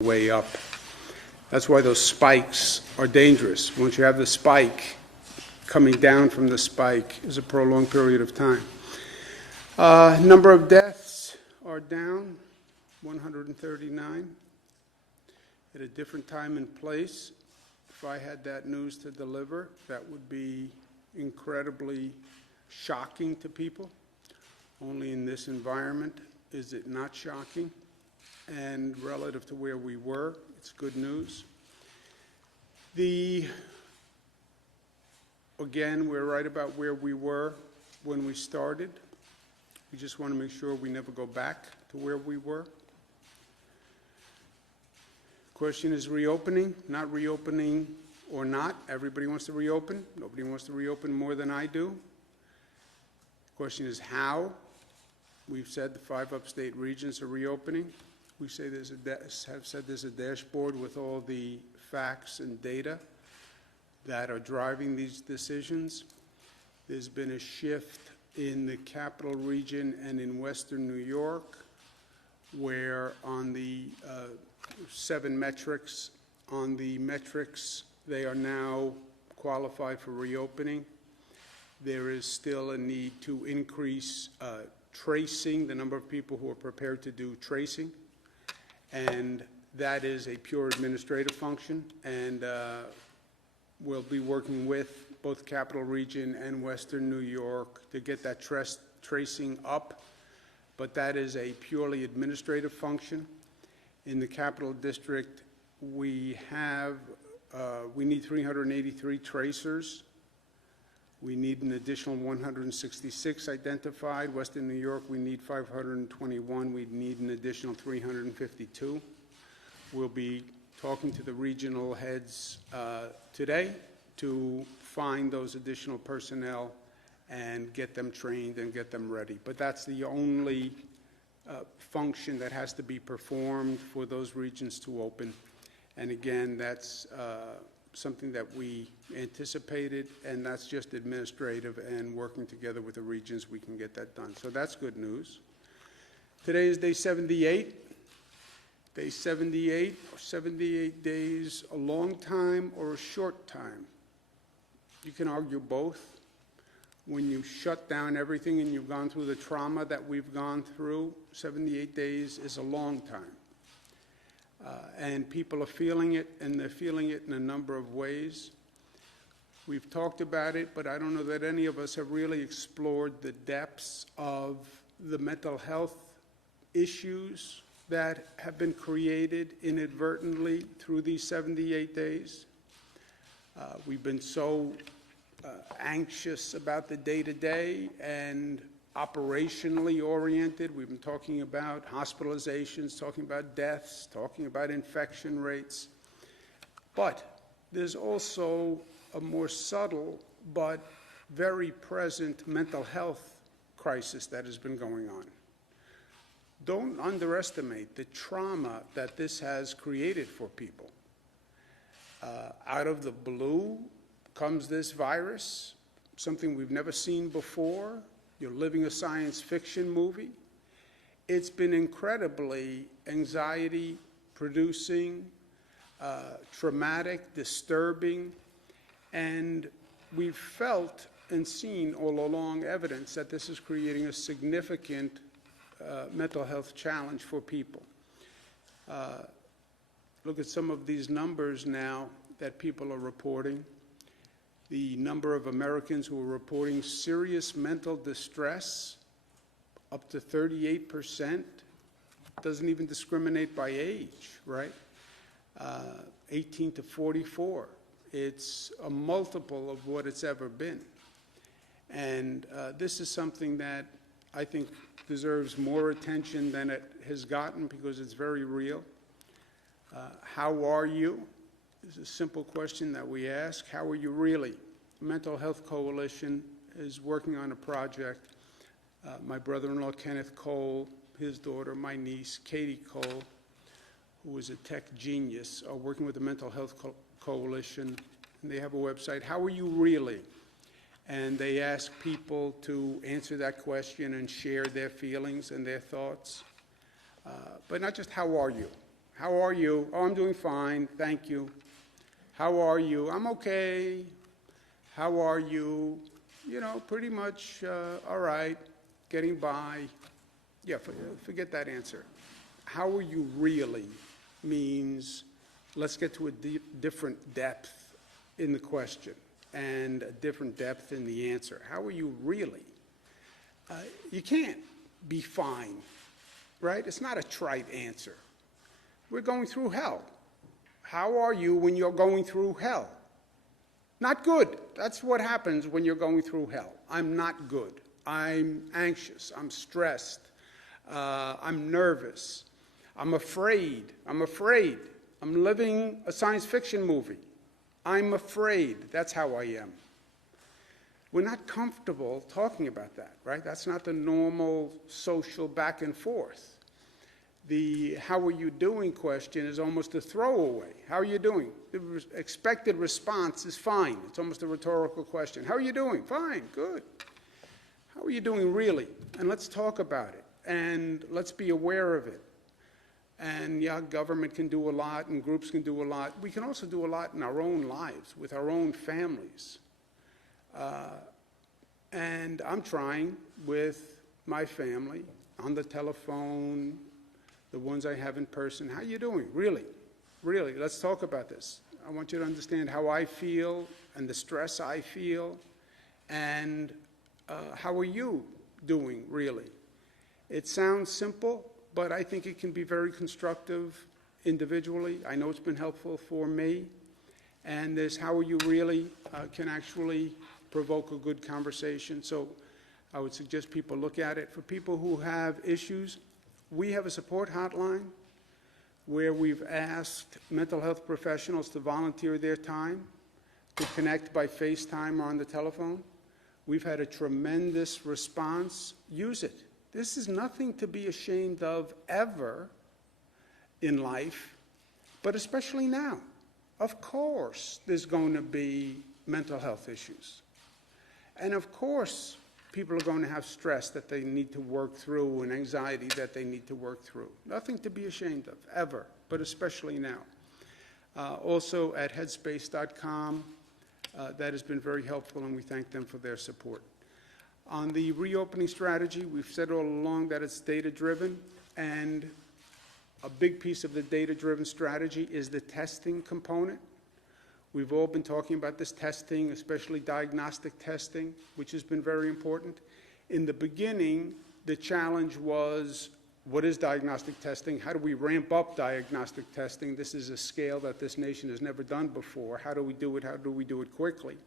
way up. That's why those spikes are dangerous. Once you have the spike, coming down from the spike is a prolonged period of time. Number of deaths are down, 139. At a different time and place, if I had that news to deliver, that would be incredibly shocking to people. Only in this environment is it not shocking. And relative to where we were, it's good news. Again, we're right about where we were when we started. We just want to make sure we never go back to where we were. Question is reopening, not reopening or not. Everybody wants to reopen. Nobody wants to reopen more than I do. Question is how. We've said the 5 upstate regions are reopening. We say have said there's a dashboard with all the facts and data that are driving these decisions. There's been a shift in the capital region and in western New York, where on the 7 metrics, they are now qualified for reopening. There is still a need to increase tracing, the number of people who are prepared to do tracing. And that is a pure administrative function, and we'll be working with both Capital Region and Western New York to get that tracing up, but that is a purely administrative function. In the Capital District, we need 383 tracers. We need an additional 166 identified. Western New York, we need 521. We need an additional 352. We'll be talking to the regional heads today to find those additional personnel and get them trained and get them ready. But that's the only function that has to be performed for those regions to open. And again, that's something that we anticipated, and that's just administrative, and working together with the regions, we can get that done. So that's good news. Today is day 78. Day 78, 78 days, a long time or a short time. You can argue both. When you shut down everything and you've gone through the trauma that we've gone through, 78 days is a long time. And people are feeling it, and they're feeling it in a number of ways. We've talked about it, but I don't know that any of us have really explored the depths of the mental health issues that have been created inadvertently through these 78 days. We've been so anxious about the day-to-day and operationally oriented. We've been talking about hospitalizations, talking about deaths, talking about infection rates. But there's also a more subtle but very present mental health crisis that has been going on. Don't underestimate the trauma that this has created for people. Out of the blue comes this virus, something we've never seen before. You're living a science fiction movie. It's been incredibly anxiety-producing, traumatic, disturbing, and we've felt and seen all along evidence that this is creating a significant mental health challenge for people. Look at some of these numbers now that people are reporting. The number of Americans who are reporting serious mental distress, up to 38%, doesn't even discriminate by age, right? 18 to 44. It's a multiple of what it's ever been. And this is something that I think deserves more attention than it has gotten because it's very real. How are you? It's a simple question that we ask. How are you really? The Mental Health Coalition is working on a project. My brother-in-law, Kenneth Cole, his daughter, my niece, Katie Cole, who is a tech genius, are working with the Mental Health Coalition, and they have a website, How Are You Really? And they ask people to answer that question and share their feelings and their thoughts. But not just how are you? How are you? Oh, I'm doing fine, thank you. How are you? I'm okay. How are you? You know, pretty much all right, getting by. Yeah, forget that answer. How are you really means let's get to a different depth in the question and a different depth in the answer. How are you really? You can't be fine, right? It's not a trite answer. We're going through hell. How are you when you're going through hell? Not good. That's what happens when you're going through hell. I'm not good. I'm anxious. I'm stressed. I'm nervous. I'm afraid. I'm afraid. I'm living a science fiction movie. I'm afraid. That's how I am. We're not comfortable talking about that, right? That's not the normal social back and forth. The how are you doing question is almost a throwaway. How are you doing? The expected response is fine. It's almost a rhetorical question. How are you doing? Fine, good. How are you doing really? And let's talk about it. And let's be aware of it. And yeah, government can do a lot and groups can do a lot. We can also do a lot in our own lives, with our own families. And I'm trying with my family, on the telephone, the ones I have in person. How are you doing? Really? Really? Let's talk about this. I want you to understand how I feel and the stress I feel. And how are you doing, really? It sounds simple, but I think it can be very constructive individually. I know it's been helpful for me. And this how are you really can actually provoke a good conversation. So I would suggest people look at it. For people who have issues, we have a support hotline where we've asked mental health professionals to volunteer their time to connect by FaceTime or on the telephone. We've had a tremendous response. Use it. This is nothing to be ashamed of ever in life, but especially now. Of course, there's going to be mental health issues. And of course, people are going to have stress that they need to work through and anxiety that they need to work through. Nothing to be ashamed of, ever, but especially now. Also at headspace.com, that has been very helpful, and we thank them for their support. On the reopening strategy, we've said all along that it's data-driven, and a big piece of the data-driven strategy is the testing component. We've all been talking about this testing, especially diagnostic testing, which has been very important. In the beginning, the challenge was, what is diagnostic testing? How do we ramp up diagnostic testing? This is a scale that this nation has never done before. How do we do it? How do we do it quickly?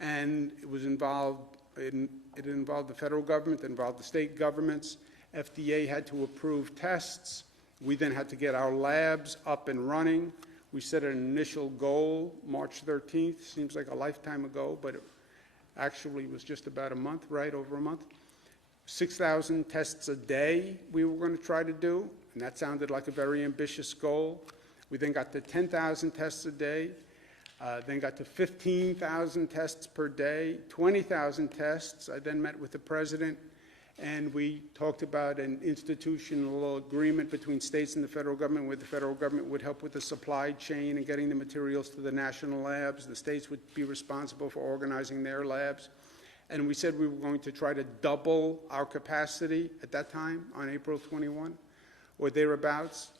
And it was involved, it involved the federal government, it involved the state governments. FDA had to approve tests. We then had to get our labs up and running. We set an initial goal, March 13th, seems like a lifetime ago, but it actually was just about a month, right, over a month. 6,000 tests a day we were going to try to do, and that sounded like a very ambitious goal. We then got to 10,000 tests a day, then got to 15,000 tests per day, 20,000 tests. I then met with the president, and we talked about an institutional agreement between states and the federal government, where the federal government would help with the supply chain and getting the materials to the national labs. The states would be responsible for organizing their labs. And we said we were going to try to double our capacity at that time on April 21 or thereabouts.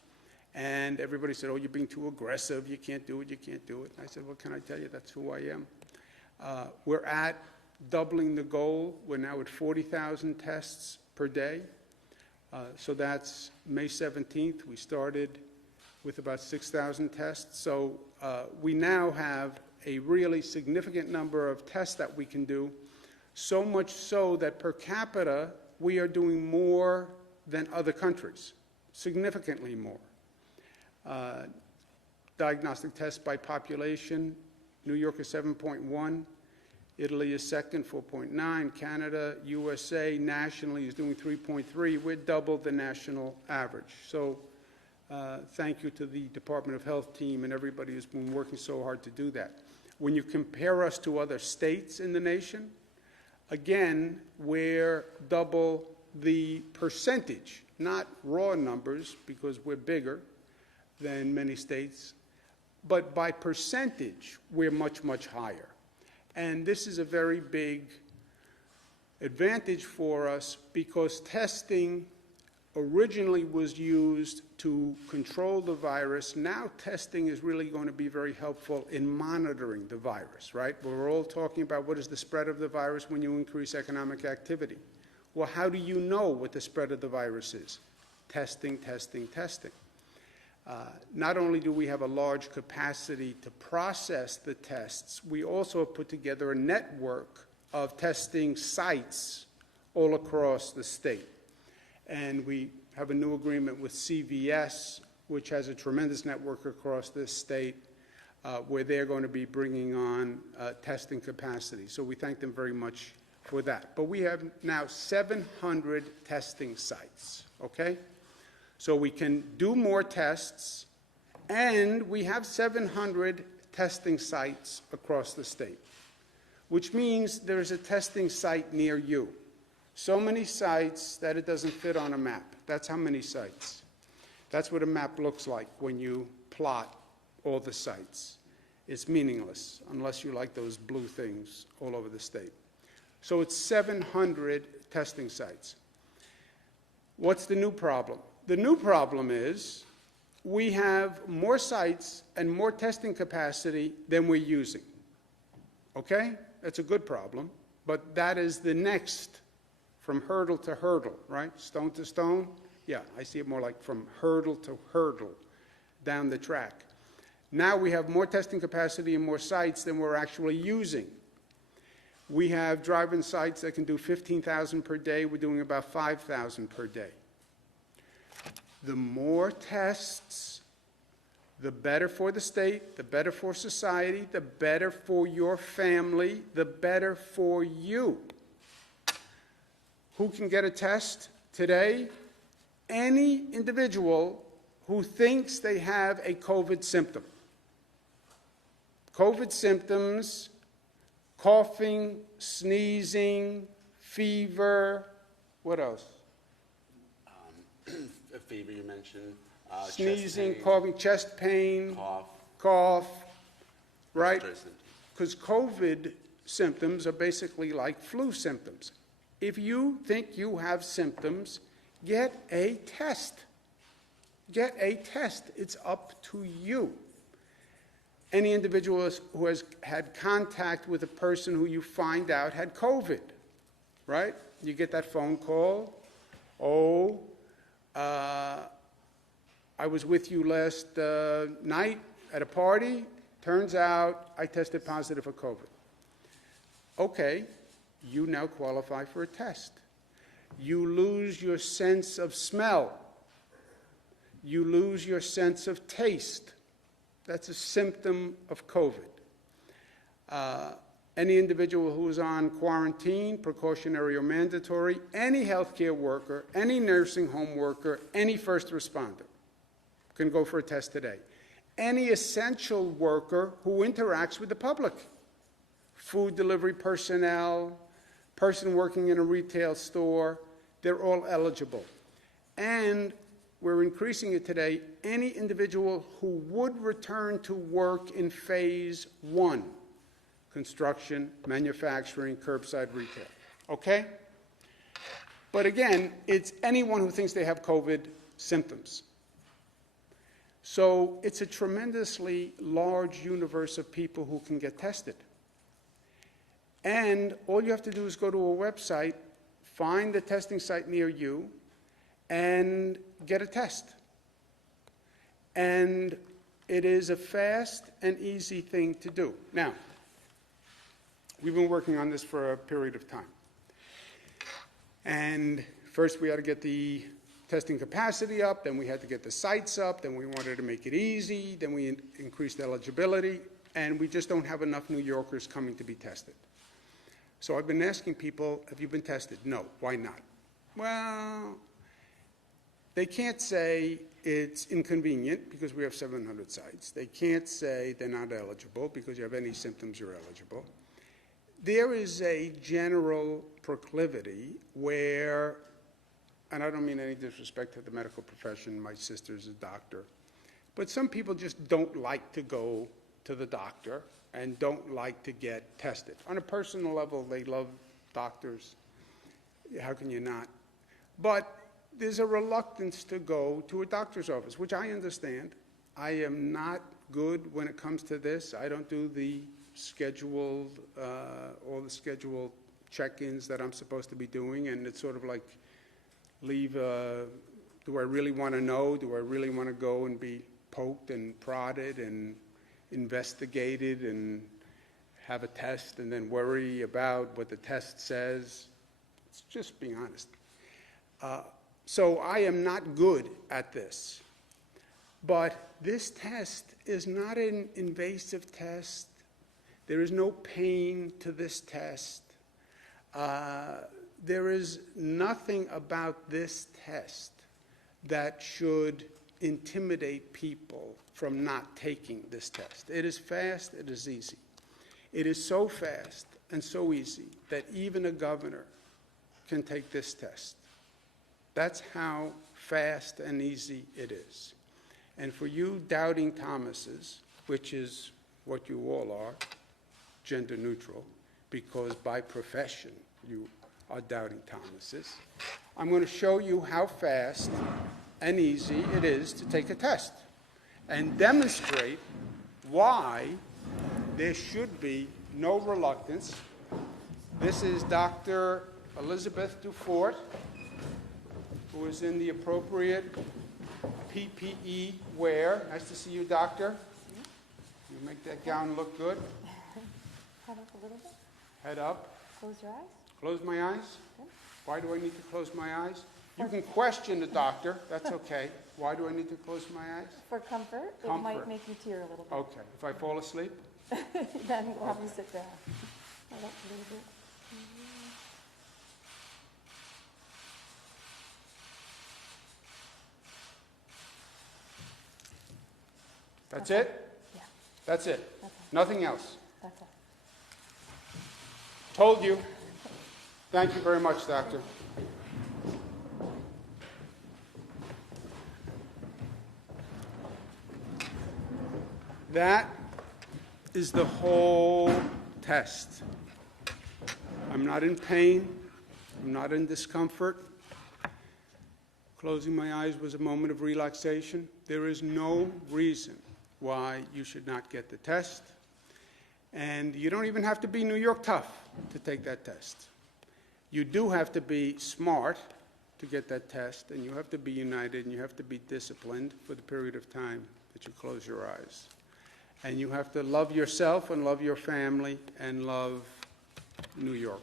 And everybody said, oh, you're being too aggressive. You can't do it. You can't do it. And I said, well, can I tell you, that's who I am. We're at doubling the goal. We're now at 40,000 tests per day. So that's May 17th. We started with about 6,000 tests. So we now have a really significant number of tests that we can do, so much so that per capita we are doing more than other countries, significantly more. Diagnostic tests by population, New York is 7.1. Italy is second, 4.9. Canada, USA, nationally is doing 3.3. We're double the national average. So thank you to the Department of Health team and everybody who's been working so hard to do that. When you compare us to other states in the nation, again, we're double the percentage, not raw numbers because we're bigger, than many states, but by percentage, we're much, much higher. And this is a very big advantage for us because testing originally was used to control the virus. Now testing is really going to be very helpful in monitoring the virus, right? We're all talking about what is the spread of the virus when you increase economic activity. Well, how do you know what the spread of the virus is? Testing, testing, testing. Not only do we have a large capacity to process the tests, we also have put together a network of testing sites all across the state. And we have a new agreement with CVS, which has a tremendous network across this state, where they're going to be bringing on testing capacity. So we thank them very much for that. But we have now 700 testing sites, okay? So we can do more tests, and we have 700 testing sites across the state, which means there's a testing site near you. So many sites that it doesn't fit on a map. That's how many sites. That's what a map looks like when you plot all the sites. It's meaningless unless you like those blue things all over the state. So it's 700 testing sites. What's the new problem? The new problem is we have more sites and more testing capacity than we're using. Okay? That's a good problem, but that is the next from hurdle to hurdle, right? Stone to stone? Yeah, I see it more like from hurdle to hurdle down the track. Now we have more testing capacity and more sites than we're actually using. We have drive-in sites that can do 15,000 per day. We're doing about 5,000 per day. The more tests, the better for the state, the better for society, the better for your family, the better for you. Who can get a test today? Any individual who thinks they have a COVID symptom. COVID symptoms, coughing, sneezing, fever, what else? Fever you mentioned. Sneezing, chest pain, coughing, chest pain, cough, right? Because COVID symptoms are basically like flu symptoms. If you think you have symptoms, get a test. Get a test. It's up to you. Any individual who has had contact with a person who you find out had COVID, right? You get that phone call. Oh, I was with you last night at a party. Turns out I tested positive for COVID. Okay. You now qualify for a test. You lose your sense of smell. You lose your sense of taste. That's a symptom of COVID. Any individual who is on quarantine, precautionary or mandatory, any healthcare worker, any nursing home worker, any first responder can go for a test today. Any essential worker who interacts with the public, food delivery personnel, person working in a retail store, they're all eligible. And we're increasing it today. Any individual who would return to work in phase 1, construction, manufacturing, curbside retail, okay? But again, it's anyone who thinks they have COVID symptoms. So it's a tremendously large universe of people who can get tested. And all you have to do is go to a website, find the testing site near you, and get a test. And it is a fast and easy thing to do. Now, we've been working on this for a period of time. And first we had to get the testing capacity up, then we had to get the sites up, then we wanted to make it easy, then we increased eligibility, and we just don't have enough New Yorkers coming to be tested. So I've been asking people, have you been tested? No. Why not? Well, they can't say it's inconvenient because we have 700 sites. They can't say they're not eligible because you have any symptoms, you're eligible. There is a general proclivity where, and I don't mean any disrespect to the medical profession, my sister's a doctor, But some people just don't like to go to the doctor and don't like to get tested. On a personal level, they love doctors. How can you not? But there's a reluctance to go to a doctor's office, which I understand. I am not good when it comes to this. I don't do the scheduled, all the scheduled check-ins that I'm supposed to be doing, and it's sort of like, do I really want to know? Do I really want to go and be poked and prodded and investigated and have a test and then worry about what the test says? It's just being honest. So I am not good at this. But this test is not an invasive test. There is no pain to this test. There is nothing about this test that should intimidate people from not taking this test. It is fast, it is easy. It is so fast and so easy that even a governor can take this test. That's how fast and easy it is. And for you doubting Thomases, which is what you all are, gender neutral, because by profession you are doubting Thomases, I'm going to show you how fast and easy it is to take a test and demonstrate why there should be no reluctance. This is Dr. Elizabeth Dufort, who is in the appropriate PPE wear. Nice to see you, doctor. You make that gown look good. Head up a little bit. Head up. Close your eyes. Close my eyes. Good. Why do I need to close my eyes? You can question the doctor. That's okay. Why do I need to close my eyes? For comfort. It might make you tear a little bit. Okay. If I fall asleep? Then we'll have you sit down. Head up a little bit. That's it? Yeah. That's it. That's Nothing else. That's all. Told you. Thank you very much, doctor. That is the whole test. I'm not in pain. I'm not in discomfort. Closing my eyes was a moment of relaxation. There is no reason why you should not get the test. And you don't even have to be New York tough to take that test. You do have to be smart to get that test, and you have to be united, and you have to be disciplined for the period of time that you close your eyes. And you have to love yourself and love your family and love New York.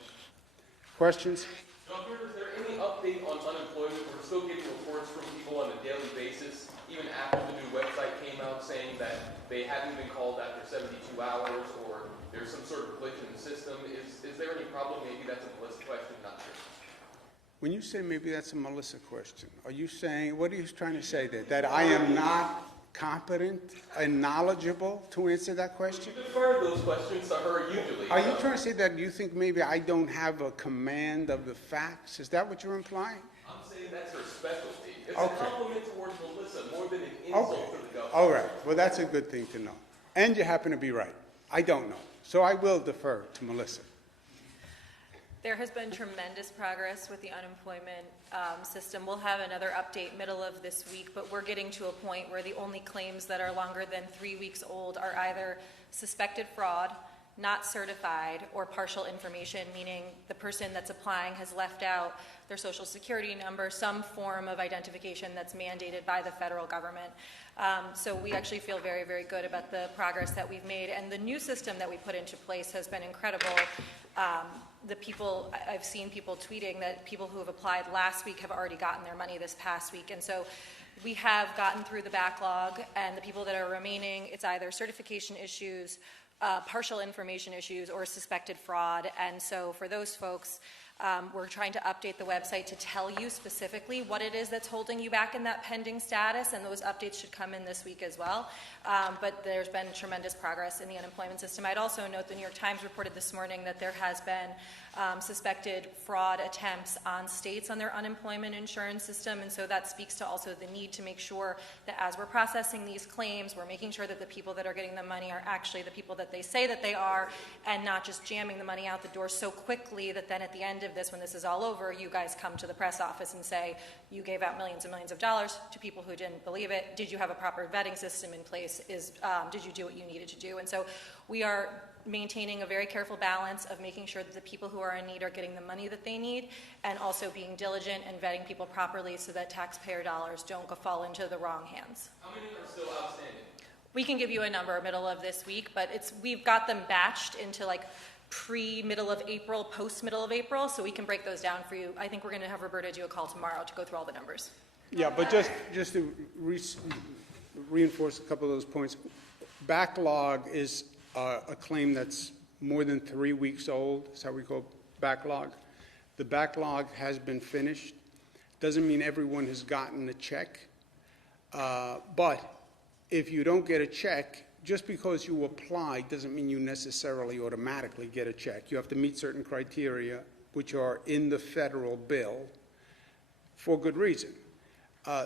Questions? Governor, is there any update on unemployment? We're still getting reports from people on a daily basis, even after the new website came out, saying that they haven't been called after 72 hours or there's some sort of glitch in the system. Is there any problem? Maybe that's a Melissa question, not sure. When you say maybe that's a Melissa question, are you saying, what are you trying to say there? That I am not competent and knowledgeable to answer that question? You defer those questions to her usually. Are you trying to say that you think maybe I don't have a command of the facts? Is that what you're implying? I'm saying that's her specialty. It's Okay. a compliment towards Melissa more than an insult to the governor. All right. Well, that's a good thing to know. And you happen to be right. I don't know. So I will defer to Melissa. There has been tremendous progress with the unemployment system. We'll have another update middle of this week, but we're getting to a point where the only claims that are longer than 3 weeks old are either suspected fraud, not certified, or partial information, meaning the person that's applying has left out their social security number, some form of identification that's mandated by the federal government. So we actually feel very, very good about the progress that we've made, and the new system that we put into place has been incredible. I've seen people tweeting that people who have applied last week have already gotten their money this past week, and so we have gotten through the backlog, and the people that are remaining, it's either certification issues, partial information issues, or suspected fraud. And so for those folks, we're trying to update the website to tell you specifically what it is that's holding you back in that pending status, and those updates should come in this week as well. But there's been tremendous progress in the unemployment system. I'd also note the New York Times reported this morning that there has been suspected fraud attempts on states on their unemployment insurance system. And so that speaks to also the need to make sure that as we're processing these claims, we're making sure that the people that are getting the money are actually the people that they say that they are, and not just jamming the money out the door so quickly that then at the end of this, when this is all over, you guys come to the press office and say, you gave out millions and millions of dollars to people who didn't believe it. Did you have a proper vetting system in place? Did you do what you needed to do? And so we are maintaining a very careful balance of making sure that the people who are in need are getting the money that they need, and also being diligent and vetting people properly so that taxpayer dollars don't fall into the wrong hands. How many are still outstanding? We can give you a number middle of this week, but we've got them batched into like pre-middle of April, post-middle of April, so we can break those down for you. I think we're going to have Roberta do a call tomorrow to go through all the numbers. Yeah, but just to reinforce a couple of those points, backlog is a claim that's more than 3 weeks old. That's how we call backlog. The backlog has been finished. Doesn't mean everyone has gotten a check, but if you don't get a check, just because you apply doesn't mean you necessarily automatically get a check. You have to meet certain criteria, which are in the federal bill, for good reason.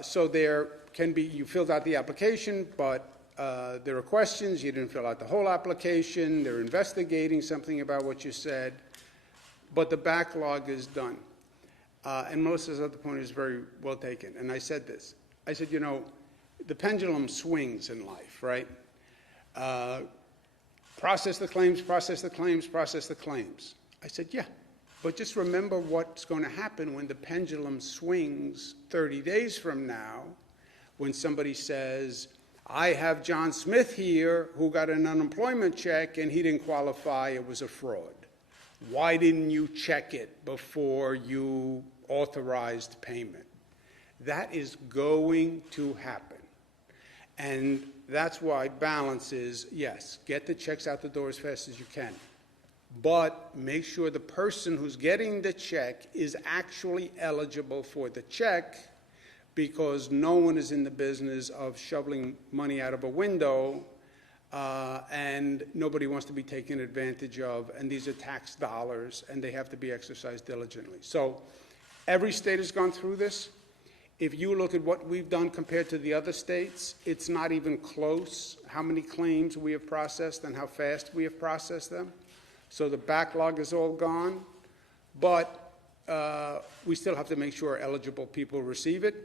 So there can be, you filled out the application, but there are questions, you didn't fill out the whole application, they're investigating something about what you said, but the backlog is done. And Melissa's other point is very well taken, and I said this. I said, you know, the pendulum swings in life, right? Process the claims, process the claims, process the claims. I said, yeah, but just remember what's going to happen when the pendulum swings 30 days from now, when somebody says, I have John Smith here who got an unemployment check and he didn't qualify, it was a fraud. Why didn't you check it before you authorized payment? That is going to happen. And that's why balance is, yes, get the checks out the door as fast as you can, but make sure the person who's getting the check is actually eligible for the check, because no one is in the business of shoveling money out of a window, and nobody wants to be taken advantage of, and these are tax dollars, and they have to be exercised diligently. So every state has gone through this. If you look at what we've done compared to the other states, it's not even close how many claims we have processed and how fast we have processed them. So the backlog is all gone, but we still have to make sure eligible people receive it.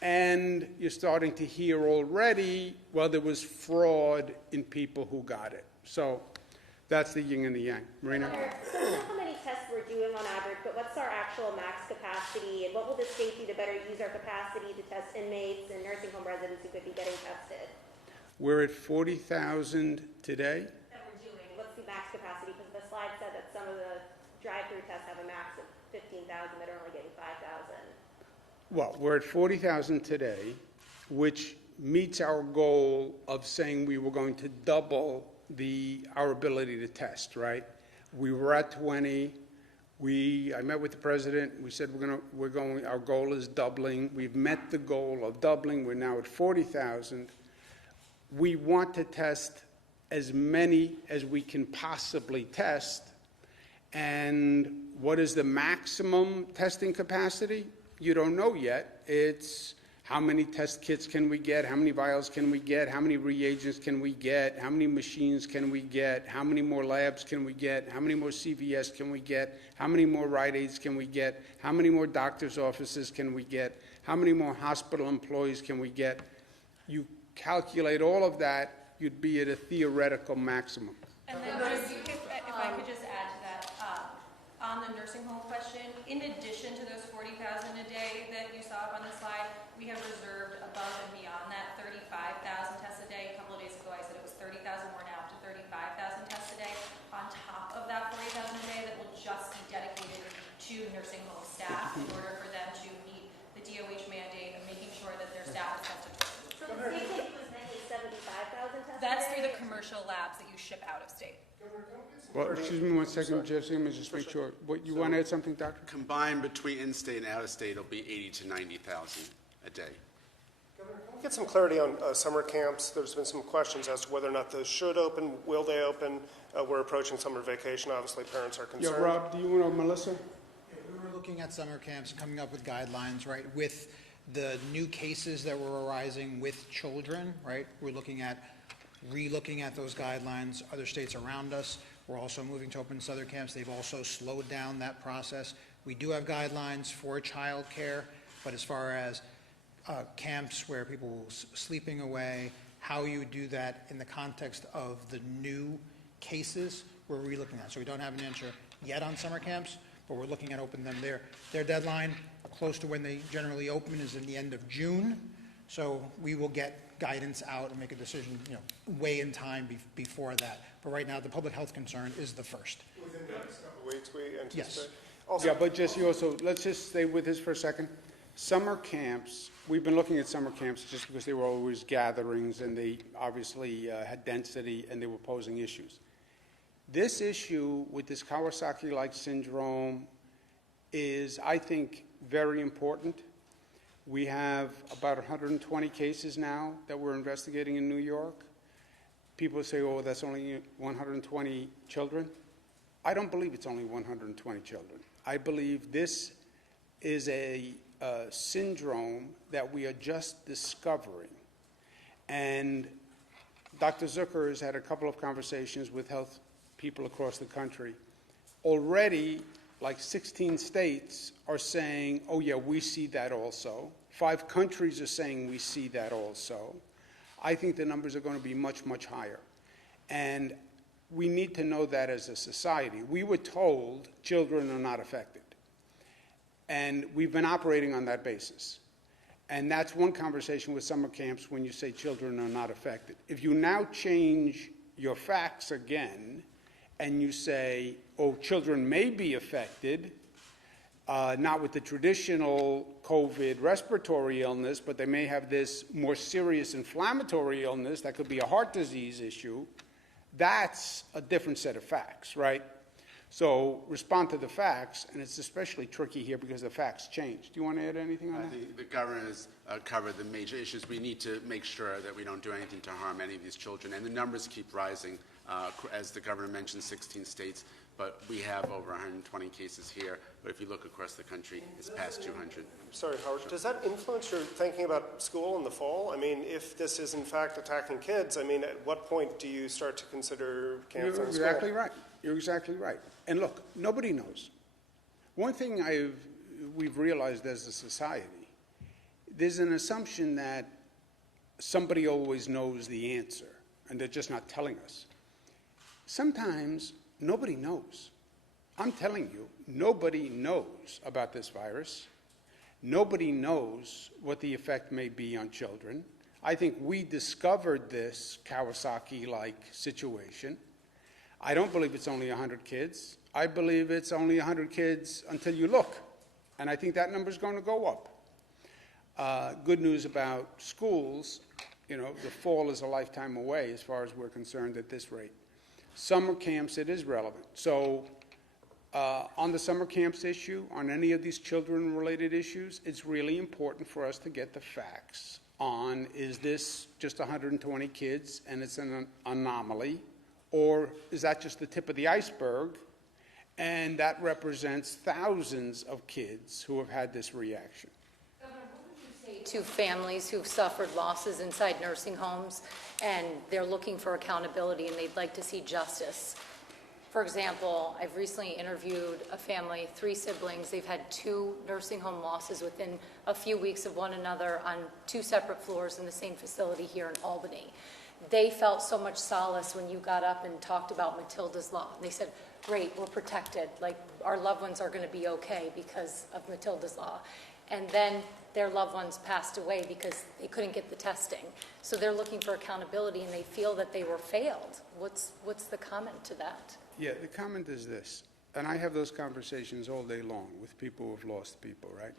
And you're starting to hear already, well, there was fraud in people who got it. So that's the yin and the yang. Marina? So we know how many tests we're doing on average, but what's our actual max capacity, and what will the state do to better use our capacity to test inmates and nursing home residents who could be getting tested? We're at 40,000 today. That we're doing. What's the max capacity? Because the slide said that some of the drive-through tests have a max of 15,000 that are only getting 5,000. Well, we're at 40,000 today, which meets our goal of saying we were going to double our ability to test, right? We were at 20. I met with the president. We said our goal is doubling. We've met the goal of doubling. We're now at 40,000. We want to test as many as we can possibly test. And what is the maximum testing capacity? You don't know yet. It's how many test kits can we get, how many vials can we get, how many reagents can we get, how many machines can we get, how many more labs can we get, how many more CVS can we get, how many more Rite Aids can we get, how many more doctors' offices can we get, how many more hospital employees can we get. You calculate all of that, you'd be at a theoretical maximum. And then if I could just add to that, on the nursing home question, in addition to those 40,000 a day that you saw up on the slide, we have reserved above and beyond that 35,000 tests a day. A couple of days ago I said it was 30,000, we're now up to 35,000 tests a day on top of that 40,000 a day that will just be dedicated to nursing home staff in order for them to meet the DOH mandate of making sure that their staff is tested. So the state said it was mainly 75,000 tests. That's through the commercial labs that you ship out of state. Well, excuse me one second, Jesse, let me just make sure. You want to add something, Doctor? Combined between in-state and out-of-state, it'll be 80 to 90,000 a day. Governor, can get some clarity on summer camps? There's been some questions as to whether or not those should open. Will they open? We're approaching summer vacation. Obviously, parents are Yeah, concerned. Rob, do you want to, Melissa? We were looking at summer camps, coming up with guidelines, right, with the new cases that were arising with children, right? We're looking at re-looking at those guidelines. Other states around us, we're also moving to open summer camps. They've also slowed down that process. We do have guidelines for child care, but as far as camps where people sleeping away, how you do that in the context of the new cases, we're re-looking at. So we don't have an answer yet on summer camps, but we're looking at opening them there. Their deadline, close to when they generally open, is in the end of June. So we will get guidance out and make a decision, way in time before that. But right now, the public health concern is the first. Within the next couple of weeks, we anticipate. Yes. Also, Yeah, but Jesse, also, let's just stay with this for a second. Summer camps, we've been looking at summer camps just because they were always gatherings and they obviously had density and they were posing issues. This issue with this Kawasaki-like syndrome is, I think, very important. We have about 120 cases now that we're investigating in New York. People say, oh, that's only 120 children. I don't believe it's only 120 children. I believe this is a syndrome that we are just discovering. And Dr. Zucker has had a couple of conversations with health people across the country. Already, like 16 states are saying, oh yeah, we see that also. 5 countries are saying we see that also. I think the numbers are going to be much, much higher. And we need to know that as a society. We were told children are not affected. And we've been operating on that basis. And that's one conversation with summer camps when you say children are not affected. If you now change your facts again and you say, oh, children may be affected, not with the traditional COVID respiratory illness, but they may have this more serious inflammatory illness that could be a heart disease issue, that's a different set of facts, right? So respond to the facts, and it's especially tricky here because the facts change. Do you want to add anything on that? The governor has covered the major issues. We need to make sure that we don't do anything to harm any of these children, and the numbers keep rising. As the governor mentioned, 16 states, but we have over 120 cases here. But if you look across the country, it's past 200. sorry, Howard, does that influence your thinking about school in the fall? I mean, if this is in fact attacking kids, I mean, at what point do you start to consider canceling You're school? exactly right. You're exactly right. And look, nobody knows. One thing we've realized as a society, there's an assumption that somebody always knows the answer, and they're just not telling us. Sometimes nobody knows. I'm telling you, nobody knows about this virus. Nobody knows what the effect may be on children. I think we discovered this Kawasaki-like situation. I don't believe it's only 100 kids. I believe it's only 100 kids until you look. And I think that number is going to go up. Good news about schools, the fall is a lifetime away as far as we're concerned at this rate. Summer camps, it is relevant. So on the summer camps issue, on any of these children-related issues, it's really important for us to get the facts on, is this just 120 kids and it's an anomaly, or is that just the tip of the iceberg, and that represents thousands of kids who have had this reaction? To families who've suffered losses inside nursing homes and they're looking for accountability and they'd like to see justice. For example, I've recently interviewed a family, 3 siblings. They've had 2 nursing home losses within a few weeks of one another on 2 separate floors in the same facility here in Albany. They felt so much solace when you got up and talked about Matilda's Law. They said, great, we're protected. Like, our loved ones are going to be okay because of Matilda's Law. And then their loved ones passed away because they couldn't get the testing. So they're looking for accountability and they feel that they were failed. What's the comment to that? Yeah, the comment is this, and I have those conversations all day long with people who have lost people, right?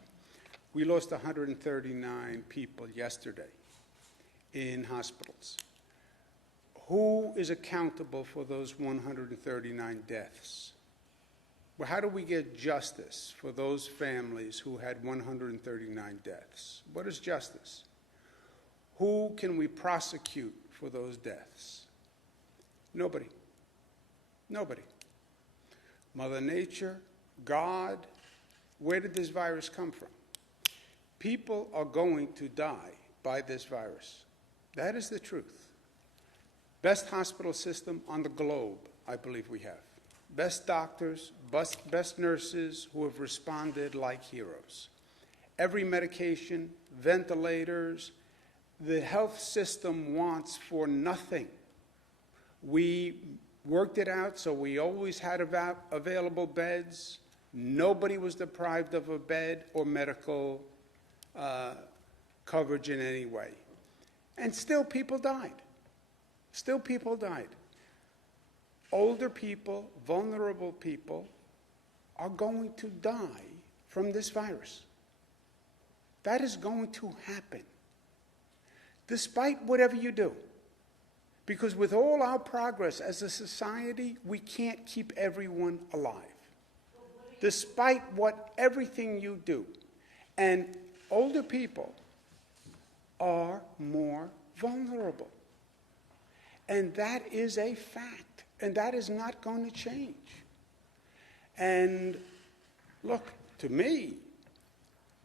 We lost 139 people yesterday in hospitals. Who is accountable for those 139 deaths? Well, how do we get justice for those families who had 139 deaths? What is justice? Who can we prosecute for those deaths? Nobody. Nobody. Mother Nature, God, where did this virus come from? People are going to die by this virus. That is the truth. Best hospital system on the globe, I believe we have. Best doctors, best nurses who have responded like heroes. Every medication, ventilators, the health system wants for nothing. We worked it out so we always had available beds. Nobody was deprived of a bed or medical coverage in any way. And still people died. Still people died. Older people, vulnerable people, are going to die from this virus. That is going to happen, despite whatever you do. Because with all our progress as a society, we can't keep everyone alive, despite everything you do. And older people are more vulnerable. And that is a fact, and that is not going to change. And look, to me,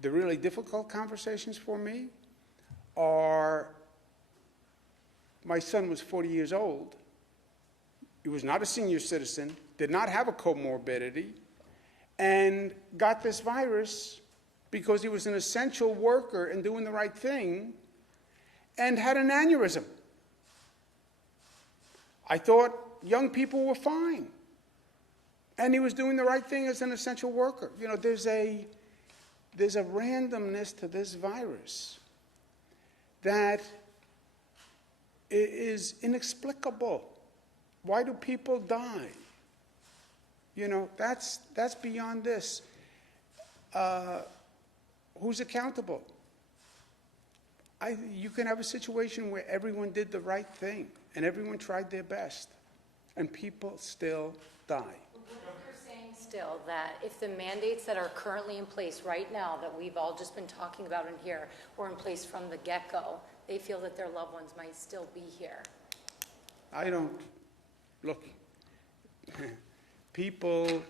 the really difficult conversations for me are, my son was 40 years old. He was not a senior citizen, did not have a comorbidity, and got this virus because he was an essential worker and doing the right thing, and had an aneurysm. I thought young people were fine, and he was doing the right thing as an essential worker. You know, there's a randomness to this virus that is inexplicable. Why do people die? You know, that's beyond this. Who's accountable? You can have a situation where everyone did the right thing and everyone tried their best, and people still die. You're saying still that if the mandates that are currently in place right now that we've all just been talking about in here were in place from the get-go, they feel that their loved ones might still be here. I don't, look, people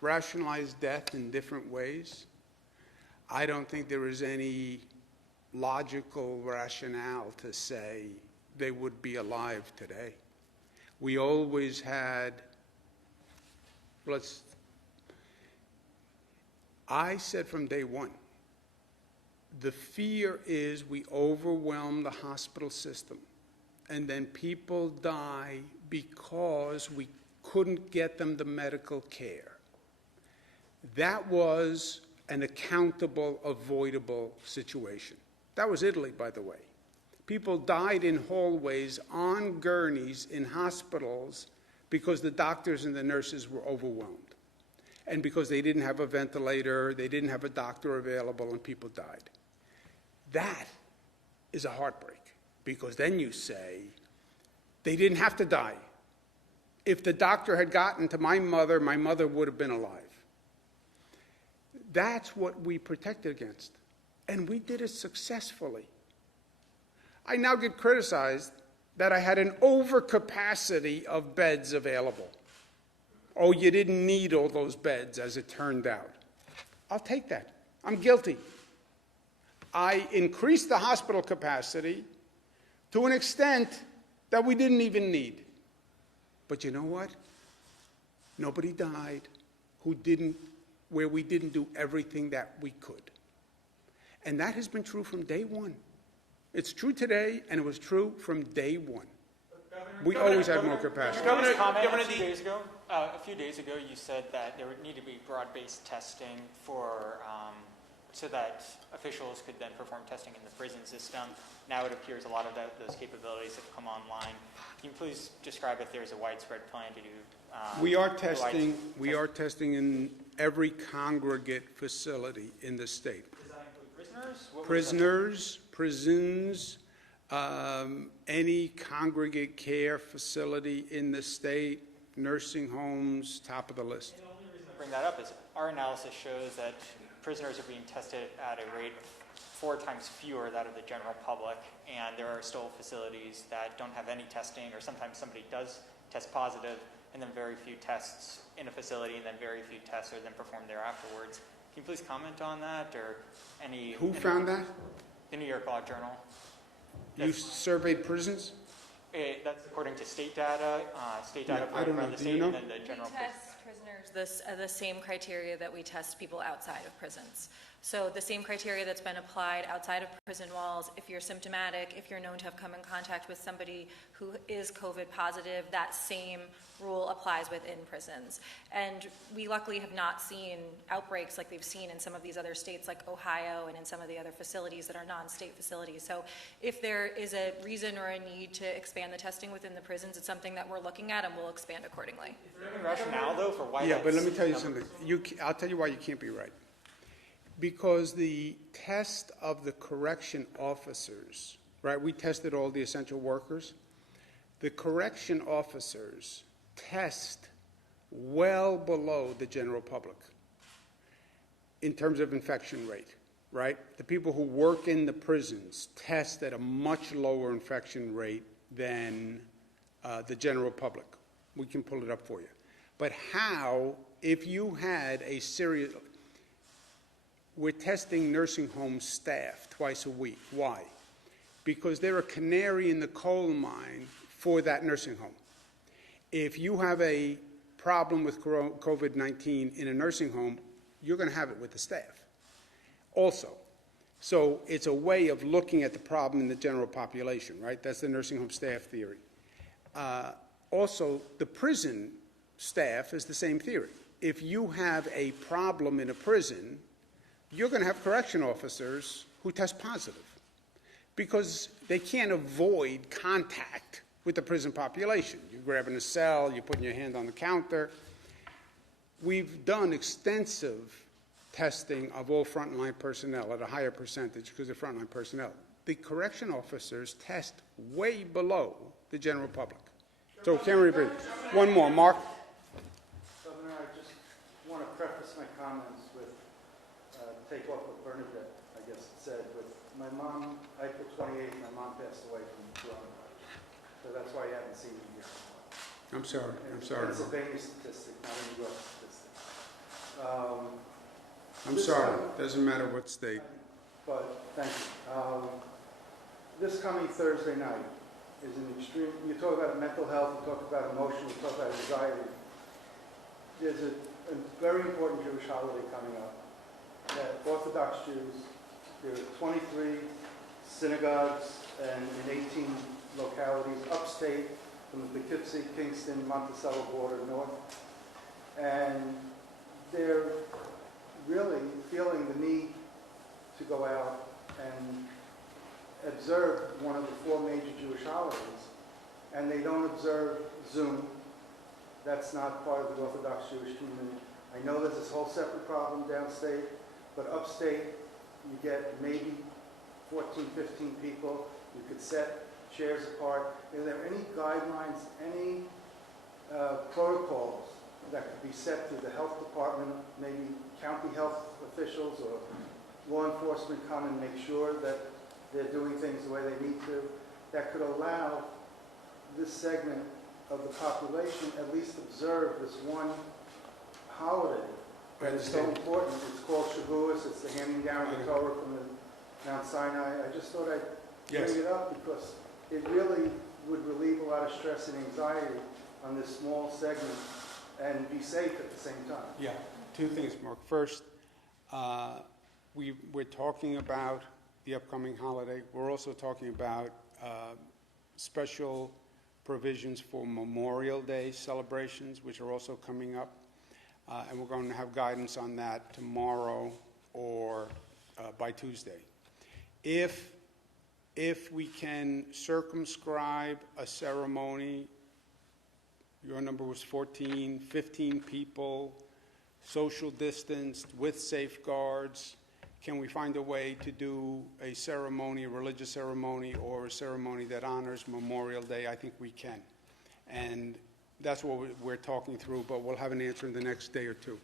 rationalize death in different ways. I don't think there is any logical rationale to say they would be alive today. We always had, I said from day one, the fear is we overwhelm the hospital system, and then people die because we couldn't get them the medical care. That was an accountable, avoidable situation. That was Italy, by the way. People died in hallways, on gurneys, in hospitals, because the doctors and the nurses were overwhelmed. And because they didn't have a ventilator, they didn't have a doctor available, and people died. That is a heartbreak, because then you say, they didn't have to die. If the doctor had gotten to my mother would have been alive. That's what we protected against, and we did it successfully. I now get criticized that I had an overcapacity of beds available. Oh, you didn't need all those beds, as it turned out. I'll take that. I'm guilty. I increased the hospital capacity to an extent that we didn't even need. But you know what? Nobody died where we didn't do everything that we could. And that has been true from day one. It's true today, and it was true from day one. We always had more capacity. A few days ago, you said that there would need to be broad-based testing so that officials could then perform testing in the prison system. Now it appears a lot of those capabilities have come online. Can you please describe if there's a widespread plan to do? We are testing in every congregate facility in the state. Does that include prisoners? Prisons, any congregate care facility in the state, nursing homes, top of the list. And the only reason I bring that up is our analysis shows that prisoners are being tested at a rate of 4 times fewer that of the general public, and there are still facilities that don't have any testing, or sometimes somebody does test positive, and then very few tests in a facility, and then very few tests are then performed there afterwards. Can you please comment on that, or any... Who found that? The New York Law Journal. You surveyed prisons? That's according to state data Yeah, I don't know. around the Do state, you know? and then the We general... test prisoners the same criteria that we test people outside of prisons. So the same criteria that's been applied outside of prison walls, if you're symptomatic, if you're known to have come in contact with somebody who is COVID positive, that same rule applies within prisons. And we luckily have not seen outbreaks like we've seen in some of these other states like Ohio and in some of the other facilities that are non-state facilities. So if there is a reason or a need to expand the testing within the prisons, it's something that we're looking at and we'll expand accordingly. Is there any rationale, though, for why Yeah, but let me tell you that's- something. I'll tell you why you can't be right. Because the test of the correction officers, right, we tested all the essential workers. The correction officers test well below the general public in terms of infection rate, right? The people who work in the prisons test at a much lower infection rate than the general public. We can pull it up for you. But how, if you had a serious... We're testing nursing home staff twice a week. Why? Because they're a canary in the coal mine for that nursing home. If you have a problem with COVID-19 in a nursing home, you're going to have it with the staff also. So it's a way of looking at the problem in the general population, right? That's the nursing home staff theory. Also, the prison staff is the same theory. If you have a problem in a prison, you're going to have correction officers who test positive because they can't avoid contact with the prison population. You're grabbing a cell, you're putting your hand on the counter. We've done extensive testing of all frontline personnel at a higher percentage because they're frontline personnel. The correction officers test way below the general public. So can we repeat? One more, Mark. Governor, I just want to preface my comments with take off what Bernadette, I guess, said. With my mom, April 28th, my mom passed away from coronavirus. So that's why you haven't seen me here. I'm sorry. It's a Pennsylvania statistic, not a New York statistic. I'm sorry. Doesn't matter what state. But thank you. This coming Thursday night is an extreme. You talk about mental health, you talk about emotion, you talk about anxiety. There's a very important Jewish holiday coming up. That Orthodox Jews, there are 23 synagogues and in 18 localities upstate from the Poughkeepsie, Kingston, Monticello border north. And they're really feeling the need to go out and observe one of the 4 major Jewish holidays. And they don't observe Zoom. That's not part of the Orthodox Jewish community. I know there's this whole separate problem downstate. But upstate, you get maybe 14, 15 people. You could set chairs apart. Are there any guidelines, any protocols that could be set through the health department, maybe county health officials or law enforcement come and make sure that they're doing things the way they need to, that could allow this segment of the population at least observe this one holiday? And it's so important. It's called Shavuos. It's the handing down of the Torah from the Mount Sinai. I just thought I'd bring it up because it really would relieve a lot of stress and anxiety on this small segment and be safe at the same time. Yeah, 2 things, Mark. First, we're talking about the upcoming holiday. We're also talking about special provisions for Memorial Day celebrations, which are also coming up. And we're going to have guidance on that tomorrow or by Tuesday. If we can circumscribe a ceremony, your number was 14, 15 people, social distanced with safeguards, can we find a way to do a ceremony, a religious ceremony, or a ceremony that honors Memorial Day? I think we can. And that's what we're talking through, but we'll have an answer in the next day or 2.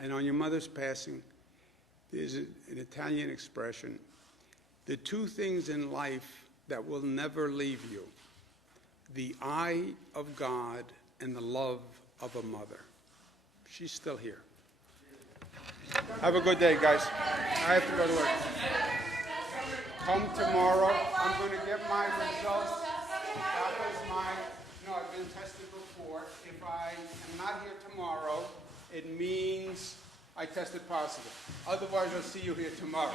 And on your mother's passing, there's an Italian expression, The two things in life that will never leave you: the eye of God and the love of a mother. She's still here. Have a good day, guys. I have to go to work. Come tomorrow. I'm going to get my results. That was no, I've been tested before. If I am not here tomorrow, it means I tested positive. Otherwise, I'll see you here tomorrow.